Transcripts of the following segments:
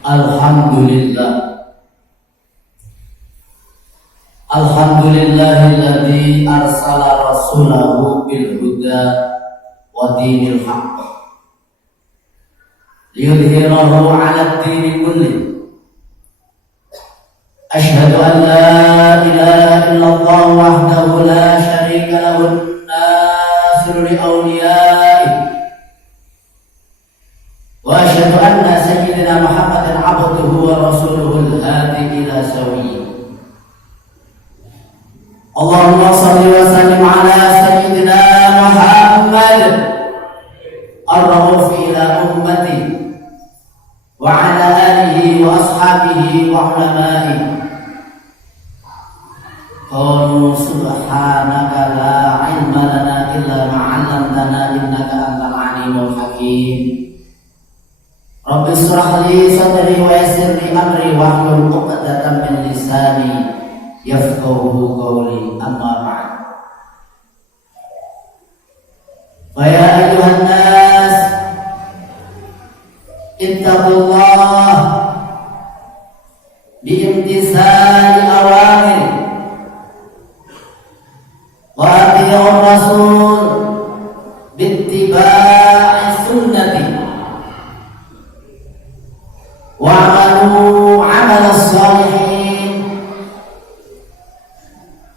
Alhamdulillah. Alhamdulillahilladzi arsala rasulahu bil huda wa dinil haqq liyudhhirahu 'ala ad-din kullih. Asyhadu an la ilaha illallah wahdahu la syarika lahu an-nasiru li awliyaihi wa asyhadu anna sayyidina Muhammadan 'abduhu wa rasuluhu al-hadi ila sawiyyi. Allahumma salli wa sallim ala sayyidina Muhammad ar-rauf ila ummati wa ala alihi wa ashabihi wa ulama'i. Qalu subhanaka la ilma lana illa ma 'allamtana innaka antal alimul hakim. Rabbi shrah li sadri wa yassir li amri wahlul 'uqdatam min lisani yafqahu qawli, amma ba'd. Fa ya ayyuhan nas ittaqullah biimtisali awamir wa ati'ur rasul bittiba'i sunnati wa amalu 'amalas shalihin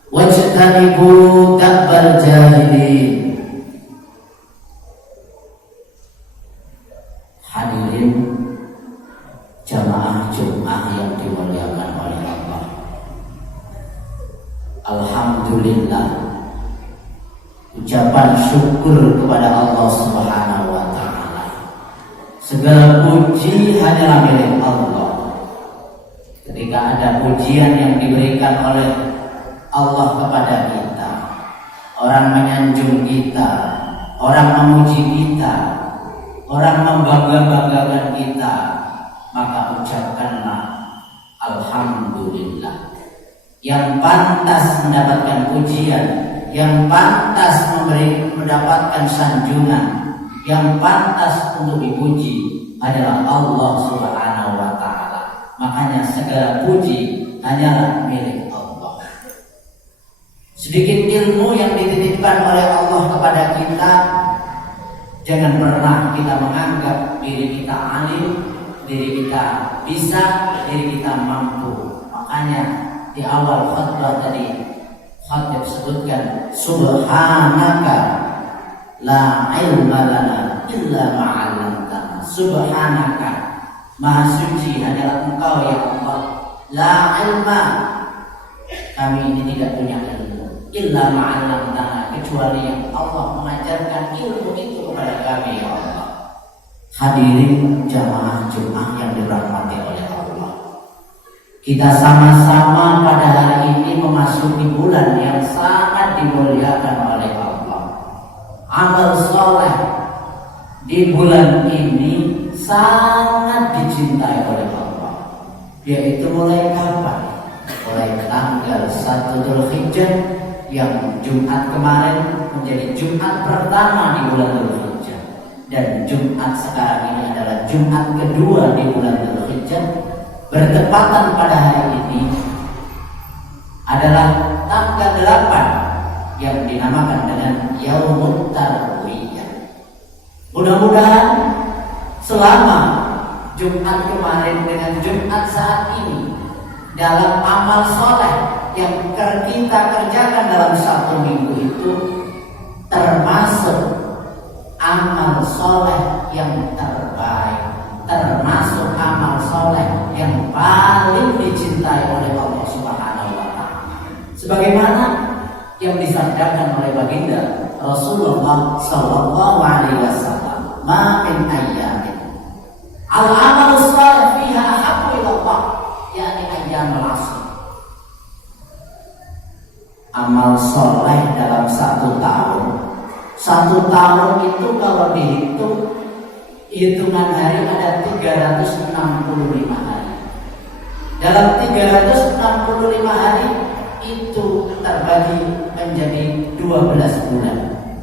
wajtanibu da'bal jahilin. Hadirin jamaah Jumat yang dimuliakan oleh Allah, alhamdulillah, ucapan syukur kepada Allah Subhanahu wa ta'ala. Segala puji hanyalah milik Allah. Ketika ada pujian yang diberikan oleh Allah kepada kita, orang menyanjung kita, orang memuji kita, orang membangga-banggakan kita, maka ucapkanlah alhamdulillah. Yang pantas mendapatkan pujian, yang pantas mendapatkan sanjungan, yang pantas untuk dipuji adalah Allah Subhanahu wa ta'ala. Makanya segala puji hanyalah milik Allah. Sedikit ilmu yang dititipkan oleh Allah kepada kita, jangan pernah kita menganggap diri kita alim, diri kita bisa, diri kita mampu. Makanya di awal khutbah tadi khatib sebutkan subhanaka la ilma lana illa ma 'allamtana. Subhanaka, maha suci hanyalah Engkau ya Allah. La ilma, kami ini tidak punya ilmu, illa ma 'allamtana, kecuali yang Allah mengajarkan ilmu itu kepada kami ya Allah. Hadirin jamaah Jumat yang dirahmati oleh Allah, kita sama-sama pada hari ini memasuki bulan yang sangat dimuliakan oleh Allah. Amal soleh di bulan ini sangat dicintai oleh Allah, yaitu mulai kapan? Mulai tanggal 1 Dzulhijjah yang Jumat kemarin menjadi Jumat pertama di bulan Dzulhijjah, dan Jumat sekarang ini adalah Jumat kedua di bulan Dzulhijjah. Bertepatan pada hari ini adalah tanggal 8 yang dinamakan dengan Yaumut Tarwiyah. Mudah-mudahan selama Jumat kemarin dengan Jumat saat ini, dalam amal soleh yang kita kerjakan dalam satu minggu itu termasuk amal soleh yang terbaik, termasuk amal soleh yang paling dicintai oleh Allah Subhanahu wa ta'ala. Sebagaimana yang disabdakan oleh baginda Rasulullah sallallahu alaihi wasallam, ma min ayyamin al-amalu shalih fiha ahabbu ila Allah, yakni ayyamul ashr. Amal soleh dalam satu tahun itu kalau dihitung hitungan hari ada 365 hari. Dalam 365 hari itu terbagi menjadi 12 bulan,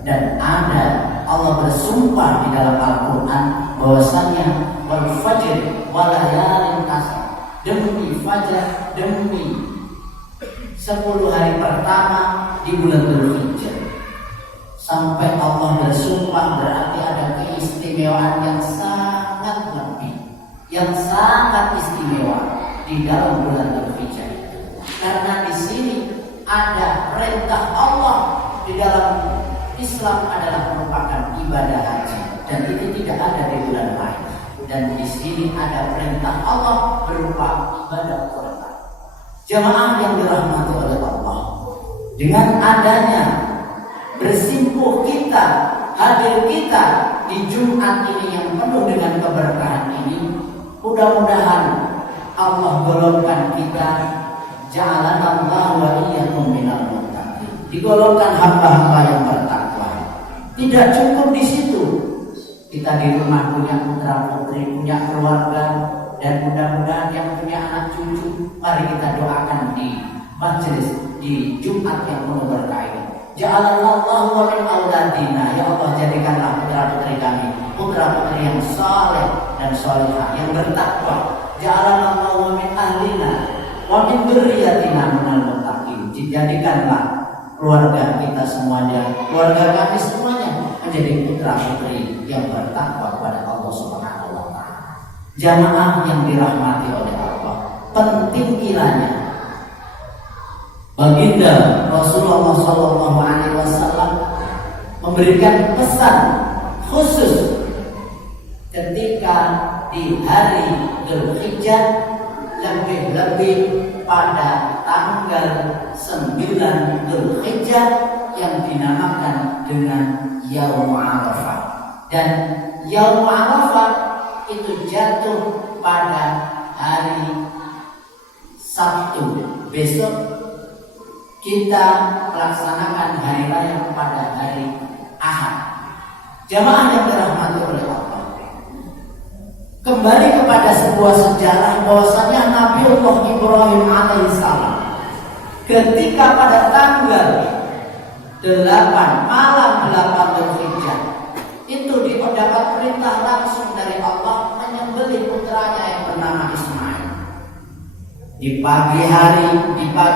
dan ada Allah bersumpah di dalam Al-Quran bahwasanya wal fajr wa layalin ashr. Demi fajar, demi 10 hari pertama di bulan Dzulhijjah. Sampai Allah bersumpah berarti ada keistimewaan yang sangat lebih, yang sangat istimewa di dalam bulan Dzulhijjah itu. Karena di sini ada perintah Allah di dalam Islam adalah merupakan ibadah haji dan itu tidak ada di bulan lain. Dan di sini ada perintah Allah berupa ibadah Quran. Jamaah yang dirahmati oleh Allah, dengan adanya bersimpuh kita, hadir kita di Jumat ini yang penuh dengan keberkahan ini, mudah-mudahan Allah golongkan kita, ja'alanallahu wa iyyakum minal muttaqin, digolongkan hamba-hamba yang bertakwa. Tidak cukup di situ, kita di rumah punya putra putri, punya keluarga, dan mudah-mudahan yang punya anak cucu, mari kita doakan di majelis di Jumat yang penuh berkah ini. Ja'alallahu wa min auladina, ya Allah jadikanlah putra putri kami putra putri yang saleh dan salihah, yang bertakwa. Ja'alallahu wa min ahlina wa min dzurriyyatina minal muttaqin, jadikanlah keluarga kita semuanya, keluarga kami semuanya menjadi putra putri yang bertakwa kepada Allah Subhanahu wa taala. Jamaah yang dirahmati oleh Allah, penting kiranya baginda Rasulullah SAW memberikan pesan khusus ketika di hari Dzulhijjah, lebih-lebih pada tanggal 9 Dzulhijjah yang dinamakan dengan Yaum Arafah. Dan Yaum Arafah itu jatuh pada hari Sabtu. Besok kita melaksanakan hari raya pada hari Ahad. Jamaah yang dirahmati oleh Allah, kembali kepada sebuah sejarah bahwasanya Nabiullah Ibrahim alaihissalam ketika pada tanggal 8 malam 8 Dzulhijjah itu didapat perintah langsung dari Allah menyembelih putranya yang bernama Ismail. Di pagi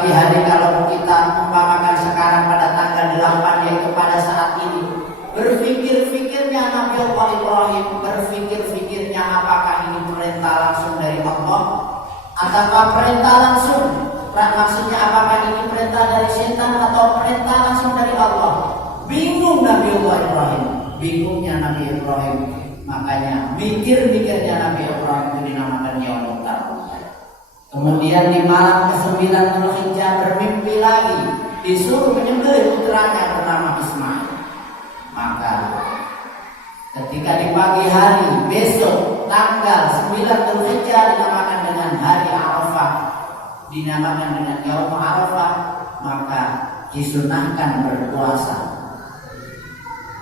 hari kalau kita umpamakan sekarang pada tanggal 8, yaitu pada saat ini, berpikirnya Nabiullah Ibrahim, berpikirnya apakah ini perintah langsung dari Allah atau perintah langsung, maksudnya apakah ini perintah dari setan atau perintah langsung dari Allah. Bingung Nabiullah Ibrahim, bingungnya Nabi Ibrahim, makanya mikirnya Nabi Ibrahim itu dinamakan Yaumut Tarwiyah. Kemudian di malam ke-9 Dzulhijjah bermimpi lagi, disuruh menyembelih putranya bernama Ismail. Maka ketika di pagi hari besok tanggal 9 Dzulhijjah dinamakan dengan hari Arafah, dinamakan dengan Yaum Arafah, maka disunahkan berpuasa.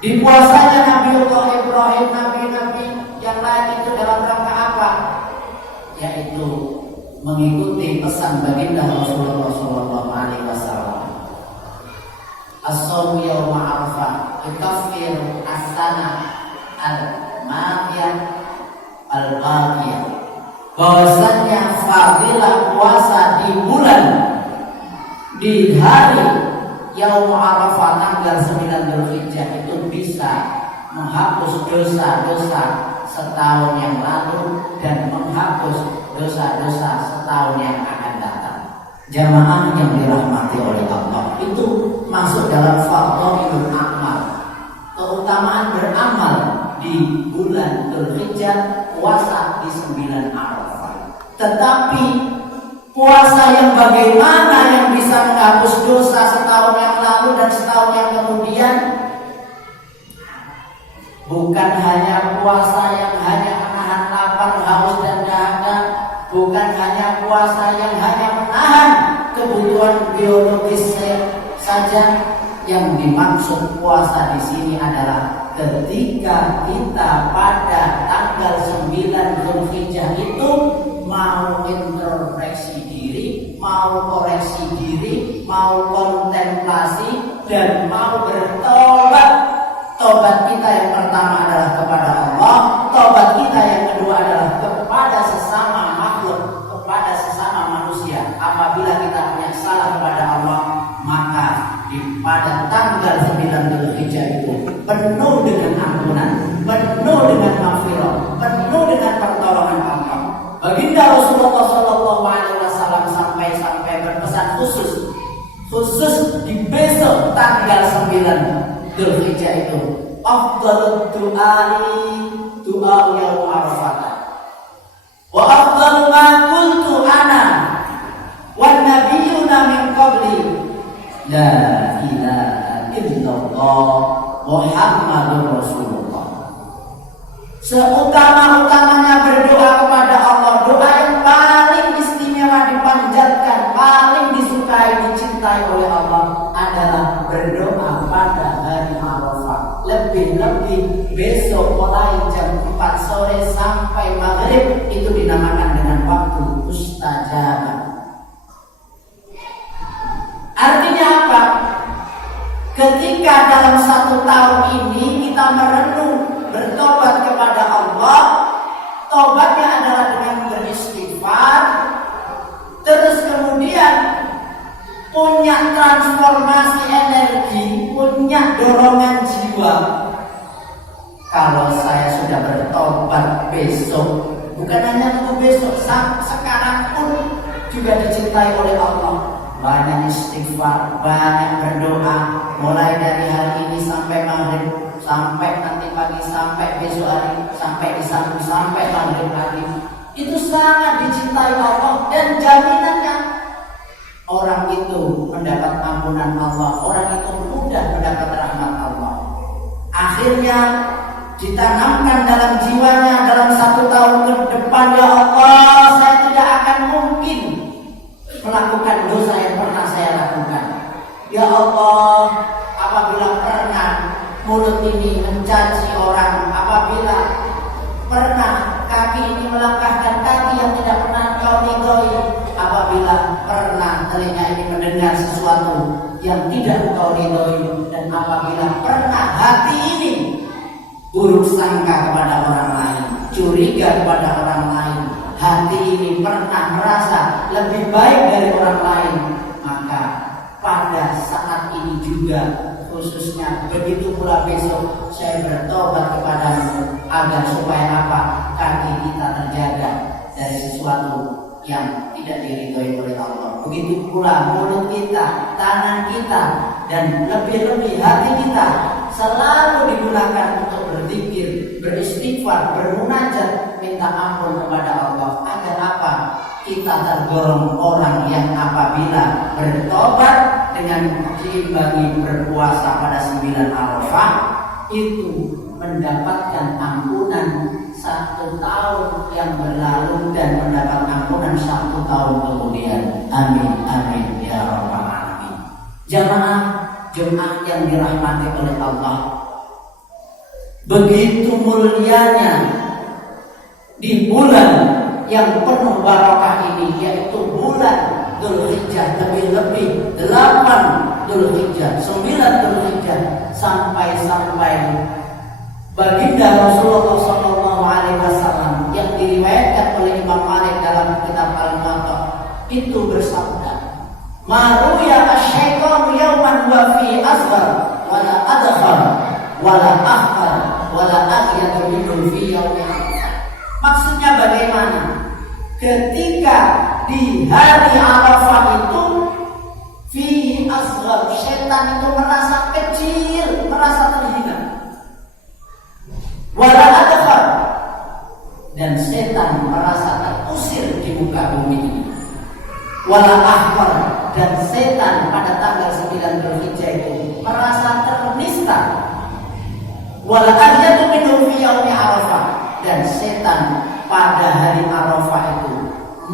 Di puasanya Nabiullah Ibrahim, nabi-nabi yang lain itu dalam rangka apa? Yaitu mengikuti pesan baginda Rasulullah SAW. As-shawmu yauma Arafah yukaffir as-sana al-madiyah al-baqiyah. Bahwasanya fadilah puasa di bulan, di hari Yaum Arafah tanggal 9 Dzulhijjah itu bisa menghapus dosa-dosa setahun yang lalu dan menghapus dosa-dosa setahun yang akan datang. Jamaah yang dirahmati oleh Allah, itu masuk dalam fadhailul amal, keutamaan beramal di bulan Dzulhijjah, puasa di 9 Arafah. Tetapi puasa yang bagaimana yang bisa menghapus dosa setahun yang lalu dan setahun yang kemudian? Bukan hanya puasa yang hanya menahan lapar, haus dan dahaga, bukan hanya puasa yang hanya menahan kebutuhan biologis saja. Yang dimaksud puasa di sini adalah ketika kita pada tanggal 9 Dzulhijjah itu mau introspeksi diri, mau koreksi diri, mau kontemplasi, dan mau bertobat. Tobat kita yang pertama adalah kepada Allah, tobat kita yang kedua adalah itu afdhalud du'ai du'a yaum Arafah wa afdalu ma kuntu ana wan nabiyyuna min qabli la ilaha illallah Muhammadur Rasulullah. Seutama-utamanya berdoa kepada Allah, doa yang paling istimewa dipanjatkan, paling disukai, dicintai oleh Allah adalah berdoa pada hari Arafah. Lebih-lebih besok mulai jam 4 sore sampai maghrib itu dinamakan dengan waktu mustajabah. Artinya apa? Ketika dalam 1 tahun ini kita merenung, bertobat kepada Allah, tobatnya adalah dengan beristighfar, terus kemudian punya transformasi energi, punya dorongan jiwa. Kalau saya sudah bertobat besok, bukan hanya untuk besok, sekarang pun juga dicintai oleh Allah. Banyak istighfar, banyak berdoa, mulai dari hari ini sampai maghrib, sampai nanti pagi, sampai besok hari, sampai di samping, sampai maghrib hari. Itu sangat dicintai Allah, dan jaminannya orang itu mendapat ampunan Allah, orang itu mudah mendapat rahmat Allah. Akhirnya ditanamkan dalam jiwanya dalam 1 tahun ke depan, ya Allah, saya tidak akan mungkin melakukan dosa yang pernah saya lakukan. Ya Allah, apabila pernah mulut ini mencaci orang, apabila pernah kaki ini melangkahkan kaki yang tidak pernah Engkau ridhoi, apabila pernah telinga ini mendengar sesuatu yang tidak Engkau ridhoi, dan apabila pernah hati ini buruk sangka kepada orang lain, curiga kepada orang lain, hati ini pernah merasa lebih baik dari orang lain, maka pada saat ini juga, khususnya begitu pula besok, saya bertobat kepadamu agar supaya apa? Kaki kita terjaga dari sesuatu yang tidak diridhoi oleh Allah. Begitu pula mulut kita, tangan kita, dan lebih-lebih hati kita selalu digunakan untuk berzikir, beristighfar, bermunajat, minta ampun kepada Allah. Agar apa? Kita tergolong orang yang apabila bertobat dengan diimbangi berpuasa pada 9 Arafah itu mendapatkan ampunan 1 tahun yang berlalu dan mendapat ampunan 1 tahun kemudian. Amin amin ya rabbal alamin. Jemaah yang dirahmati oleh Allah, begitu mulianya di bulan yang penuh barakah ini, yaitu bulan Dzulhijjah, lebih-lebih 8 Dzulhijjah, 9 Dzulhijjah, sampai baginda Rasulullah SAW yang diriwayatkan oleh Imam Malik dalam kitab Al-Muwatta itu bersabda, "Maruya asy-syaitanu yauman wa fi asghar wala adkhar wala akhar wala aghyadu minhu fi yaumin." Maksudnya bagaimana? Ketika di hari Arafah itu fi asghar, setan itu merasa kecil, merasa terhina. Wala adkhar, dan setan merasa terusir di muka bumi ini. Wala akhbar, dan setan pada tanggal 9 Dzulhijjah itu merasa ternista. Wala aghyadu minhu fi yaumi Arafah, dan setan pada hari Arafah itu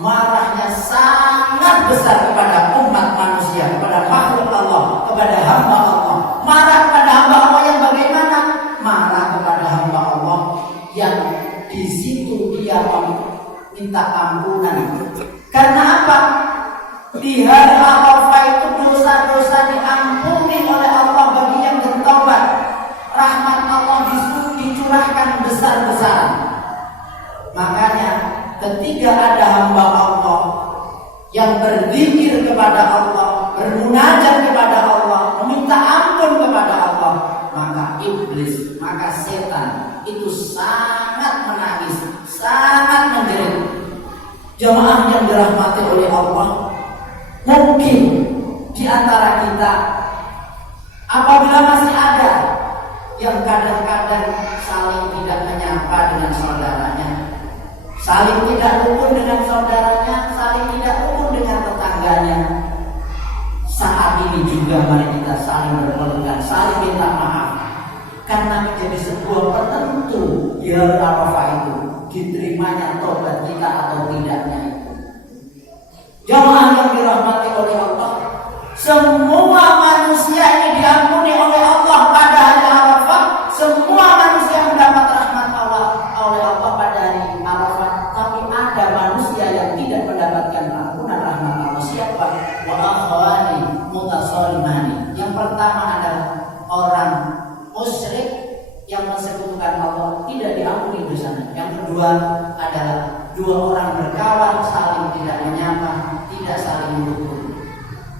marahnya sangat besar kepada umat manusia, kepada makhluk Allah, kepada hamba Allah. Marah kepada hamba Allah yang bagaimana? Marah kepada hamba Allah yang di situ dia minta ampunan. Karena apa? Di hari Arafah itu dosa-dosa diampuni oleh Allah bagi yang bertobat. Rahmat Allah dicurahkan besar-besaran. Makanya ketika ada hamba Allah yang berzikir kepada Allah, bermunajat kepada Allah, meminta ampun kepada Allah, maka iblis, maka setan itu sangat menangis, sangat menjerit. Jemaah yang dirahmati oleh Allah, mungkin di antara kita apabila masih ada yang kadang-kadang saling tidak menyapa dengan saudaranya, saling tidak rukun dengan saudaranya, saling tidak rukun dengan tetangganya. Saat ini juga mari kita saling berpelukan, saling minta maaf, karena menjadi sebuah penentu di hari Arafah itu diterimanya tobat kita atau tidaknya itu. Jamaah yang dirahmati oleh Allah, semua manusia ini diampuni oleh Allah pada hari Arafah. Semua manusia mendapat rahmat Allah oleh Allah pada hari Arafah. Tapi ada manusia yang tidak mendapatkan ampunan rahmat Allah. Siapa? Wa akhwani mutasalimani. Yang pertama adalah orang musyrik yang mensekutukan Allah, tidak diampuni dosanya. Yang kedua adalah dua orang berkawan saling tidak menyapa, tidak saling merukun.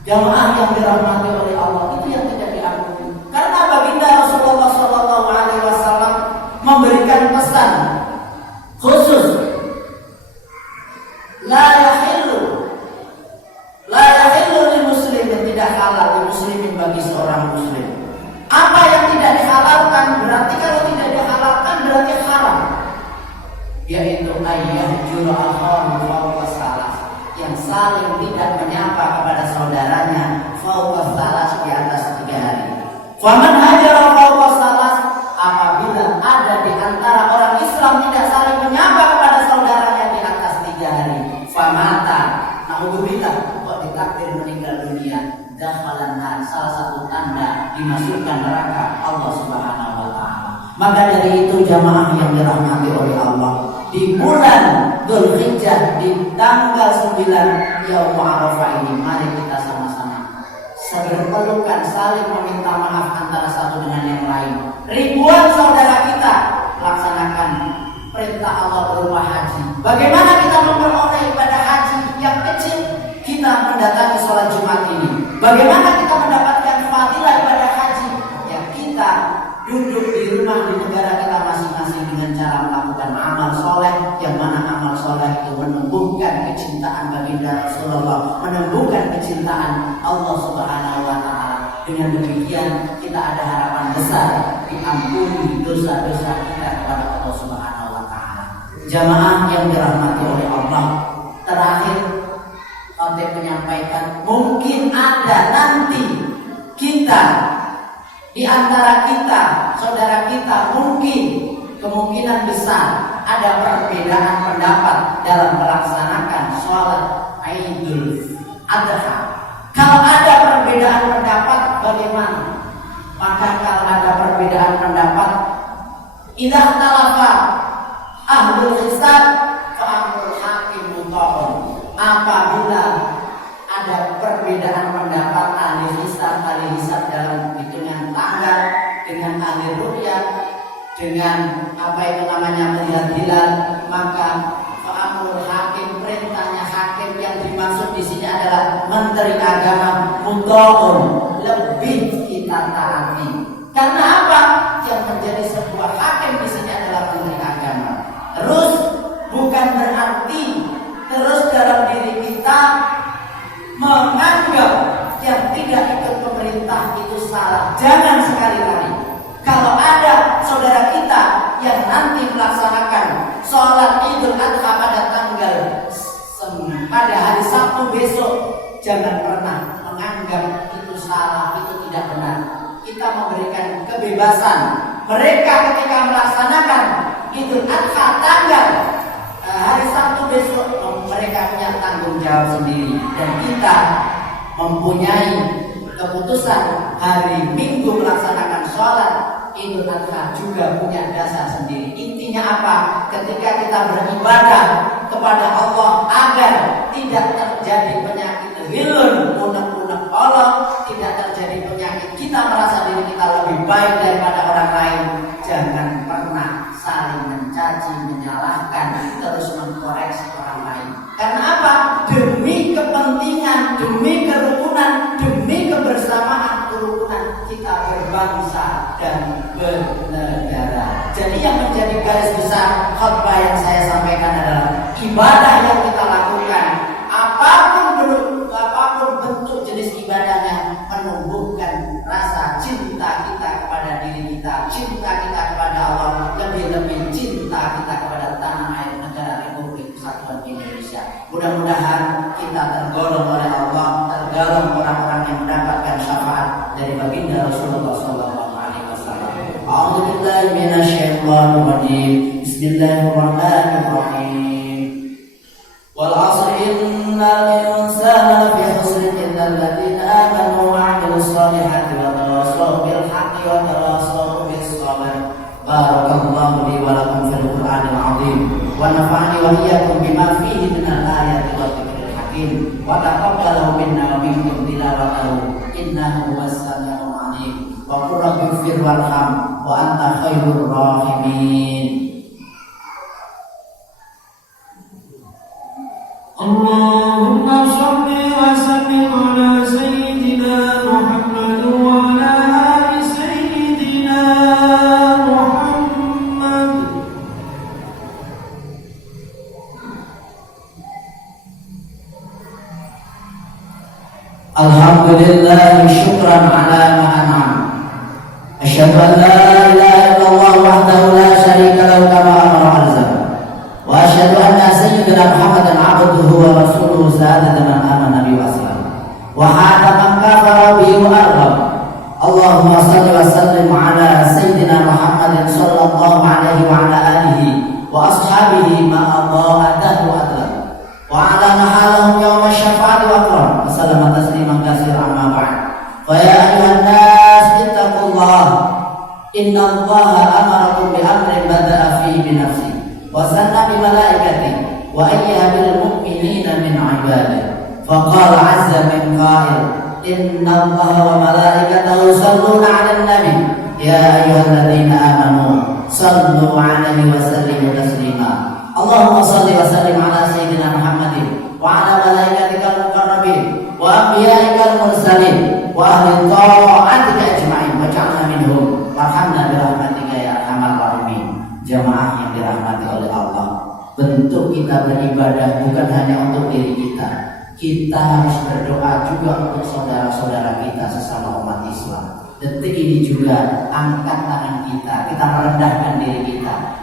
Jamaah yang dirahmati oleh Allah, itu yang tidak diampuni. Karena baginda Rasulullah SAW memberikan pesan khusus, la yahillu li muslimin, tidak halal li muslimin bagi seorang muslim. Apa yang tidak dihalalkan berarti, kalau tidak dihalalkan berarti haram, yaitu ayyahjura akhahu fawqa salas, yang saling tidak menyapa kepada saudaranya fawqa salas, di atas 3 hari. Faman hajara fawqa salas, apabila ada di antara orang Islam tidak saling menyapa kepada saudaranya di atas 3 hari, famata, naudzubillah, kok ditakdir meninggal dunia, dakhalan nar, salah satu tanda dimasukkan neraka Allah Subhanahu wa taala. Maka dari itu jamaah yang dirahmati oleh Allah, di bulan Dzulhijjah di tanggal 9 Yaum Arafah ini, mari kita sama-sama berpelukan, saling meminta maaf antara satu dengan yang lain. Ribuan saudara kita laksanakan perintah Allah berupa haji. Bagaimana kita memperoleh ibadah haji yang kecil? Kita mendatangi sholat Jumat ini. Bagaimana kita mendapatkan fadilah ibadah haji? Ya, kita duduk di rumah di negara kita masing-masing dengan cara melakukan amal soleh, yang mana amal soleh itu menumbuhkan kecintaan baginda Rasulullah, menumbuhkan kecintaan Allah Subhanahu wa taala. Dengan demikian kita ada harapan besar diampuni dosa-dosa kita kepada Allah Subhanahu wa taala. Jamaah yang dirahmati oleh Allah, terakhir Khatib menyampaikan, mungkin ada nanti kita, di antara kita, saudara kita, mungkin kemungkinan besar ada perbedaan pendapat dalam melaksanakan sholat Idul Adha. Kalau ada perbedaan pendapat, bagaimana? Maka kalau ada perbedaan pendapat, idza talafa ahlul hisab fa amrul hakim muta'un. Apabila ada perbedaan pendapat ahli hisab dalam hitungan tanggal, dengan ahli ru'yah, dengan apa itu namanya melihat hilal, maka fa'amrul hakim, perintahnya hakim yang dimaksud di sini adalah menteri agama, muta'un, lebih kita taati. Karena apa? Yang menjadi sebuah hakim di sini adalah menteri agama. Terus bukan berarti terus dalam diri kita menganggap yang tidak ikut pemerintah itu salah. Jangan sekali-kali. Kalau ada saudara kita yang nanti melaksanakan sholat Idul Adha pada hari Sabtu besok, jangan pernah menganggap itu salah, itu tidak benar. Kita memberikan kebebasan mereka ketika melaksanakan Idul Adha tanggal hari Sabtu besok, mereka punya tanggung jawab sendiri, dan kita mempunyai keputusan hari Minggu melaksanakan sholat Idul Adha juga punya dasar sendiri. Intinya apa? Ketika kita beribadah kepada Allah agar tidak terjadi penyakit hilun, unek-unek Allah, tidak terjadi penyakit, kita merasa diri kita lebih baik daripada orang lain, jangan pernah saling mencaci, menyalahkan, terus mengkoreksi orang lain. Karena apa? Demi kepentingan, demi kerukunan, demi kebersamaan kerukunan kita berbangsa dan bernegara. Jadi yang menjadi garis besar khutbah yang saya sampaikan adalah ibadah yang kita lakukan, apapun bentuk jenis ibadahnya, menumbuhkan rasa cinta kita kepada diri kita, cinta Indonesia. Mudah-mudahan kita tergolong oleh Allah, tergolong orang-orang yang mendapatkan syafaat dari baginda Rasulullah sallallahu alaihi wasallam. A'udzu billahi minasyaitonir rajim. Bismillahirrahmanirrahim. Wal 'asri innal insana lafi khusr illa alladziina aamanu wa 'amilus shalihati wa tawassaw bil haqqi wa tawassaw bis sabr. Barakallahu li wa lakum fil Qur'anil 'azim wa nafa'ani wa iyyakum bima fihi minal ayati wa dzikril hakim wa taqabbalahu minna wa minkum tilawatahu innahu huwas sami'ul 'alim wa qur rabbighfir warham wa anta khairur rahimin. Allahumma shalli wa sallim ala sayyidina Muhammad wa ala ali sayyidina Muhammad. Alhamdulillah syukran ala ma an'am. Asyhadu an la ilaha illallah wahdahu la syarika lahu kama amara azza. Wa asyhadu anna sayyidina Muhammadan 'abduhu wa rasuluhu sa'adatan man amana bihi wa sallam. Wa hada man kafara bihi wa arghab. Allahumma shalli wa sallim ala sayyidina Muhammadin sallallahu alaihi wa ala alihi wa ashabihi ma adha'adahu wa adlam. Wa ala mahalahum yawma syafa'ati wa aqram. Wassalamu tasliman katsiran amma ba'd. Fa ya ayyuhan nas ittaqullah. Inna Allaha amarakum bi amrin bada'a fihi bi nafsihi wa sanna bi malaikatihi wa ayyaha bil mu'minina min 'ibadihi. Fa qala 'azza min qa'il. Inna Allaha wa malaikatahu yusalluna 'alan nabi. Ya ayyuhalladzina amanu sallu 'alaihi wa sallimu taslima. Allahumma salli wa sallim ala sayyidina Muhammadin wa ala malaikatikal muqarrabin wa anbiya'ikal mursalin wa ahli ta'atika ajma'in waj'alna minhum warhamna bi rahmatika ya arhamar rahimin. Jamaah yang dirahmati oleh Allah, bentuk kita beribadah bukan hanya untuk diri kita. Kita harus berdoa juga untuk saudara-saudara kita sesama umat Islam. Detik ini juga angkat tangan kita merendahkan diri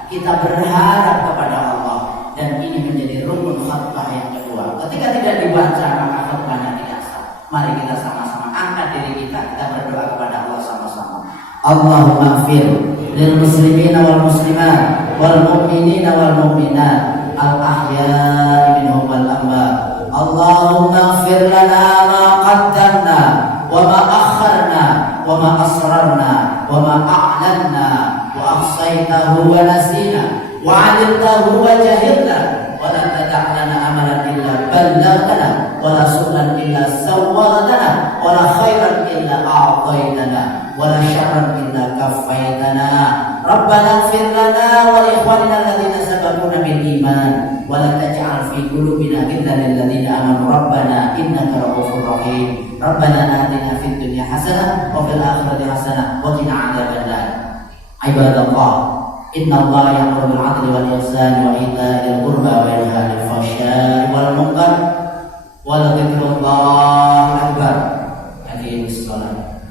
kita berharap kepada Allah, dan ini menjadi rukun khutbah yang kedua. Ketika tidak dibaca maka khutbahnya tidak sah. Mari kita sama-sama angkat diri kita berdoa kepada Allah sama-sama. Allahumma ighfir lil muslimina wal muslimat wal mu'minina wal mu'minat al ahya'i minhum wal amwat. Allahumma ighfir lana ma qaddamna wa ma akharna wa ma asrarna wa ma a'lanna wa ahsaytahu wa nasina wa 'alimtahu wa jahilna wa la tada' lana amalan illa ballaghna wa la su'lan illa sawwatana wa la khairan illa a'taytana wa la syarran illa kaffaitana. Rabbana ighfir lana wa li ikhwanina alladhina sabaquna bil iman wa la taj'al fi qulubina ghillan lil ladzina amanu rabbana innaka ra'ufur rahim. Rabbana atina fid dunya hasanah wa fil akhirati hasanah wa qina adzabannar. Ibadallah, innallaha ya'muru bil 'adli wal ihsani wa ita'il qurba wa yanha 'anil fahsya'i wal munkar wa la dzikrullahi akbar. Aqimis shalah.